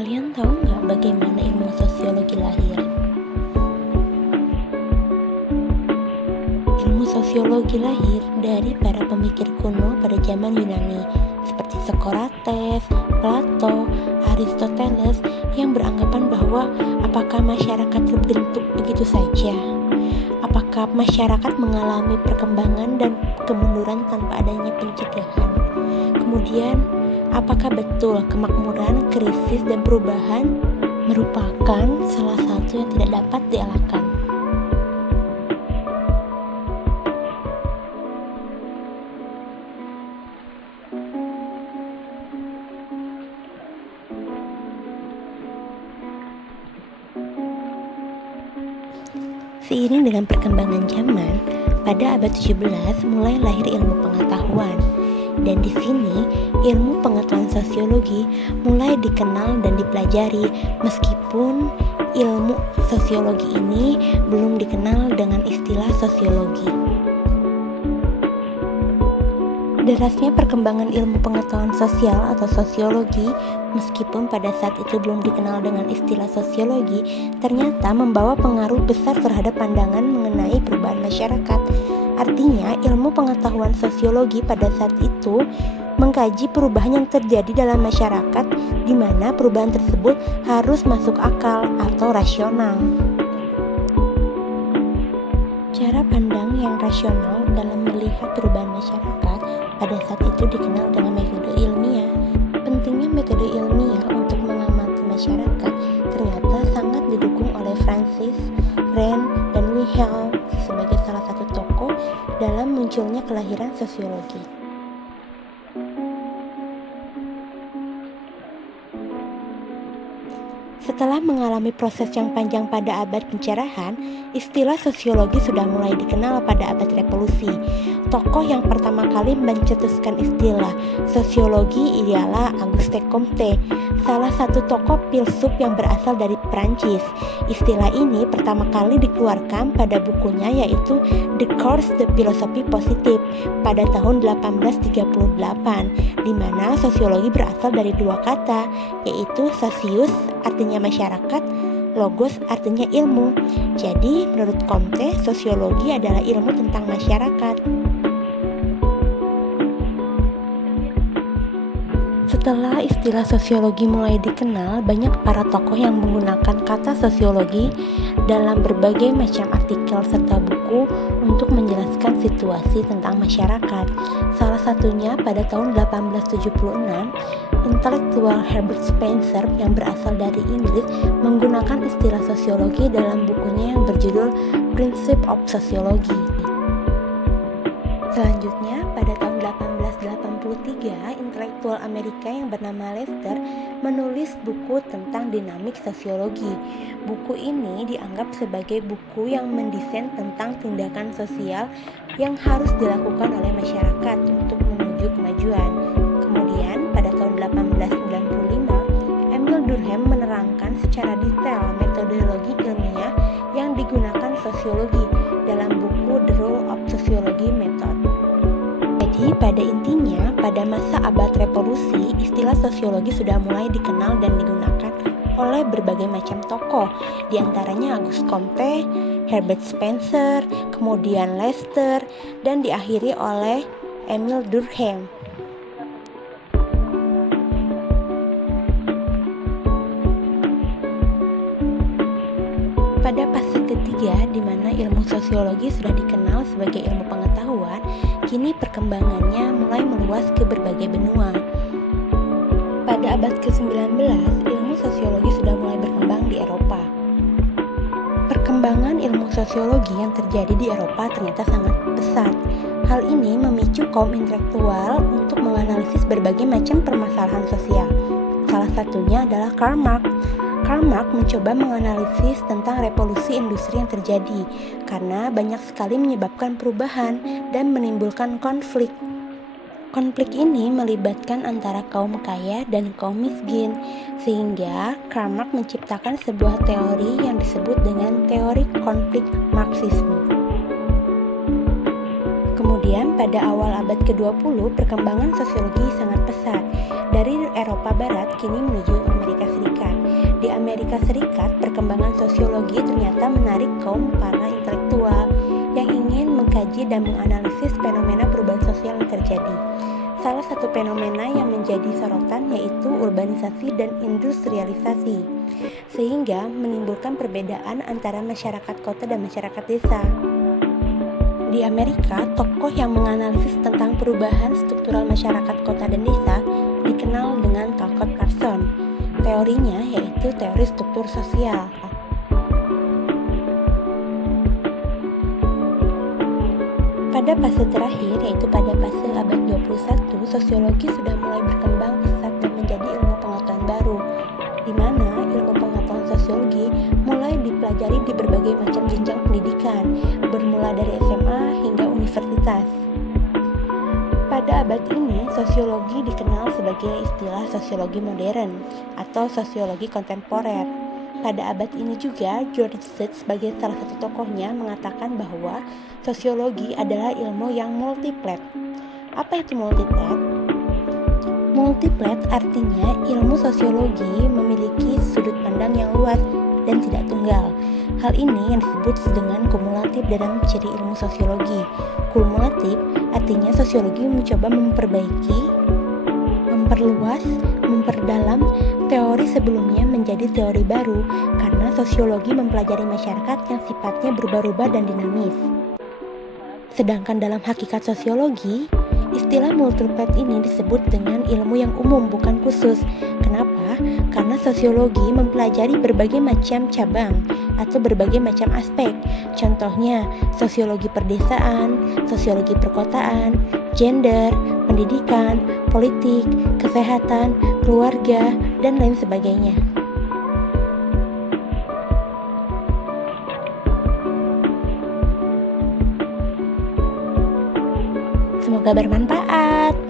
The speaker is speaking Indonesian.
Kalian tahu nggak bagaimana ilmu sosiologi lahir? Ilmu sosiologi lahir dari para pemikir kuno pada zaman Yunani seperti Socrates, Plato, Aristoteles yang beranggapan bahwa apakah masyarakat terbentuk begitu saja? Apakah masyarakat mengalami perkembangan dan kemunduran tanpa adanya pencegahan? Kemudian, apakah betul kemakmuran, krisis, dan perubahan merupakan salah satu yang tidak dapat dielakkan? Seiring dengan perkembangan zaman, pada abad 17 mulai lahir ilmu pengetahuan. Dan di sini, ilmu pengetahuan sosiologi mulai dikenal dan dipelajari meskipun ilmu sosiologi ini belum dikenal dengan istilah sosiologi. Derasnya perkembangan ilmu pengetahuan sosial atau sosiologi, meskipun pada saat itu belum dikenal dengan istilah sosiologi, ternyata membawa pengaruh besar terhadap pandangan mengenai perubahan masyarakat. Artinya, ilmu pengetahuan sosiologi pada saat itu mengkaji perubahan yang terjadi dalam masyarakat, di mana perubahan tersebut harus masuk akal atau rasional. Cara pandang yang rasional dalam melihat perubahan masyarakat pada saat itu dikenal dengan metode ilmiah. Pentingnya metode ilmiah untuk mengamati masyarakat ternyata sangat didukung oleh Francis Rand dan Wilhelm sebagai salah satu tokoh dalam munculnya kelahiran sosiologi. Setelah mengalami proses yang panjang pada abad pencerahan, istilah sosiologi sudah mulai dikenal pada abad revolusi. Tokoh yang pertama kali mencetuskan istilah sosiologi ialah Auguste Comte, salah satu tokoh filsuf yang berasal dari Prancis. Istilah ini pertama kali dikeluarkan pada bukunya yaitu The Cours de Philosophie Positive pada tahun 1838, di mana sosiologi berasal dari dua kata, yaitu socius artinya masyarakat, logos artinya ilmu. Jadi menurut Comte, sosiologi adalah ilmu tentang masyarakat. Setelah istilah sosiologi mulai dikenal, banyak para tokoh yang menggunakan kata sosiologi dalam berbagai macam artikel serta buku untuk menjelaskan situasi tentang masyarakat. Salah satunya pada tahun 1876, intelektual Herbert Spencer yang berasal dari Inggris menggunakan istilah sosiologi dalam bukunya yang berjudul Principles of Sociology. Selanjutnya, pada tahun 1883, intelektual Amerika yang bernama Lester menulis buku tentang dinamik sosiologi. Buku ini dianggap sebagai buku yang mendesain tentang tindakan sosial yang harus dilakukan oleh masyarakat untuk menuju kemajuan. Kemudian, pada tahun 1895, Emil Durkheim menerangkan secara detail metodologi ilmiah yang digunakan sosiologi dalam buku The Role of Sociology Method. Jadi pada intinya, pada masa abad revolusi, istilah sosiologi sudah mulai dikenal dan digunakan oleh berbagai macam tokoh, di antaranya Auguste Comte, Herbert Spencer, kemudian Lester, dan diakhiri oleh Emil Durkheim. Pada fase ketiga, di mana ilmu sosiologi sudah dikenal sebagai ilmu pengetahuan, kini perkembangannya mulai meluas ke berbagai benua. Pada abad ke-19, ilmu sosiologi sudah mulai berkembang di Eropa. Perkembangan ilmu sosiologi yang terjadi di Eropa ternyata sangat pesat. Hal ini memicu kaum intelektual untuk menganalisis berbagai macam permasalahan sosial. Salah satunya adalah Karl Marx. Karl Marx mencoba menganalisis tentang revolusi industri yang terjadi karena banyak sekali menyebabkan perubahan dan menimbulkan konflik. Konflik ini melibatkan antara kaum kaya dan kaum miskin, sehingga Karl Marx menciptakan sebuah teori yang disebut dengan teori konflik Marxisme. Kemudian Kemudian pada awal abad ke-20, perkembangan sosiologi sangat pesat. Dari Eropa Barat kini menuju Amerika Serikat. Di Amerika Serikat, perkembangan sosiologi ternyata menarik kaum para intelektual yang ingin mengkaji dan menganalisis fenomena perubahan sosial yang terjadi. Salah satu fenomena yang menjadi sorotan yaitu urbanisasi dan industrialisasi, sehingga menimbulkan perbedaan antara masyarakat kota dan masyarakat desa. Di Amerika, tokoh yang menganalisis tentang perubahan struktural masyarakat kota dan desa dikenal dengan Talcott Parsons. Teorinya yaitu teori struktur sosial. Pada fase terakhir, yaitu pada fase abad 21, sosiologi sudah mulai berkembang pesat dan menjadi ilmu pengetahuan baru, di mana ilmu pengetahuan sosiologi mulai dipelajari di berbagai macam jenjang pendidikan, bermula dari SMA hingga universitas. Pada abad ini, sosiologi dikenal sebagai istilah sosiologi modern atau sosiologi kontemporer. Pada abad ini juga, George Seuss sebagai salah satu tokohnya mengatakan bahwa sosiologi adalah ilmu yang multiplet. Apa itu multiplet? Multiplet artinya ilmu sosiologi memiliki sudut pandang yang luas dan tidak tunggal. Hal ini yang disebut dengan kumulatif dalam ciri ilmu sosiologi. Kumulatif artinya sosiologi mencoba memperbaiki, memperluas, memperdalam teori sebelumnya menjadi teori baru karena sosiologi mempelajari masyarakat yang sifatnya berubah-ubah dan dinamis. Sedangkan dalam hakikat sosiologi, istilah multiplet ini disebut dengan ilmu yang umum bukan khusus. Kenapa? Karena sosiologi mempelajari berbagai macam cabang atau berbagai macam aspek. Contohnya, sosiologi perdesaan, sosiologi perkotaan, gender, pendidikan, politik, kesehatan, keluarga, dan lain sebagainya. Semoga bermanfaat.